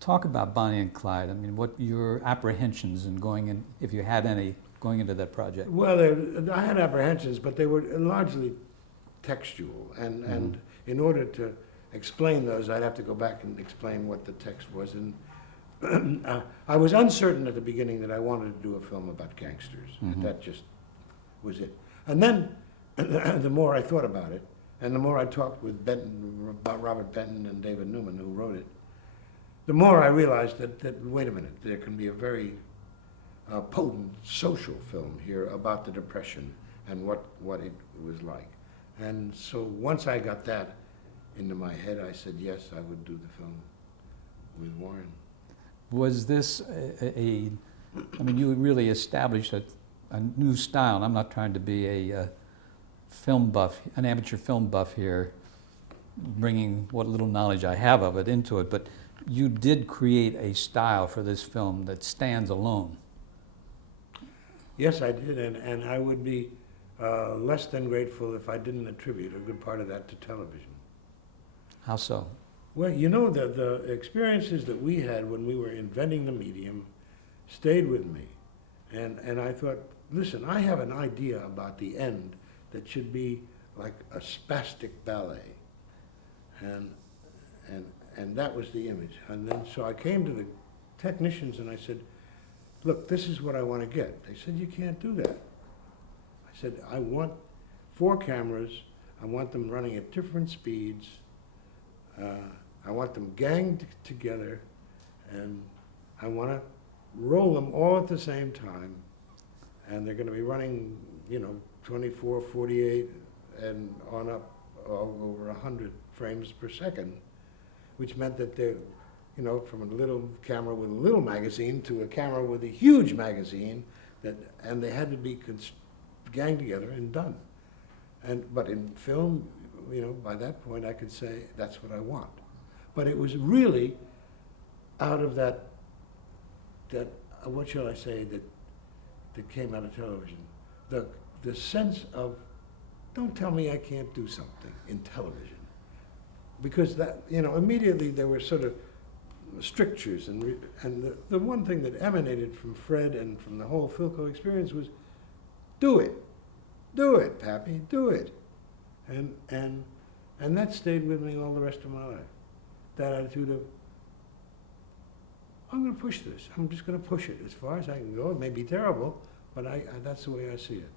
Talk about Bonnie and Clyde. I mean, what your apprehensions in going in, if you had any, going into that project? Well, I had apprehensions, but they were largely textual, and in order to explain those, I'd have to go back and explain what the text was. And I was uncertain at the beginning that I wanted to do a film about gangsters. And that just was it. And then, the more I thought about it, and the more I talked with Benton, about Robert Benton and David Newman, who wrote it, the more I realized that wait a minute, there can be a very potent social film here about the Depression and what it was like. And so once I got that into my head, I said, yes, I would do the film with Warren. Was this I mean, you really established a new style, and I'm not trying to be a film buff, an amateur film buff here, bringing what little knowledge I have of it into it, but you did create a style for this film that stands alone. Yes, I did, and I would be less than grateful if I didn't attribute a good part of that to television. How so? Well, you know, the experiences that we had when we were inventing the medium stayed with me. And I thought, listen, I have an idea about the end that should be like a spastic ballet. And that was the image. And then so I came to the technicians and I said, look, this is what I want to get. They said, you can't do that. I said, I want 4 cameras. I want them running at different speeds. I want them ganged together, and I want to roll them all at the same time. And they're going to be running, you know, 24, 48, and on up over 100 frames per second, which meant that they're, you know, from a little camera with a little magazine to a camera with a huge magazine, and they had to be ganged together and done. But in film, you know, by that point I could say that's what I want. But it was really out of that what shall I say, that came out of television. The sense of, don't tell me I can't do something in television. Because that, you know, immediately there were sort of strictures, and the one thing that emanated from Fred and from the whole Philco experience was, do it, Pappy, do it. And that stayed with me all the rest of my life. That attitude of, I'm going to push this. I'm just going to push it as far as I can go. It may be terrible, but that's the way I see it.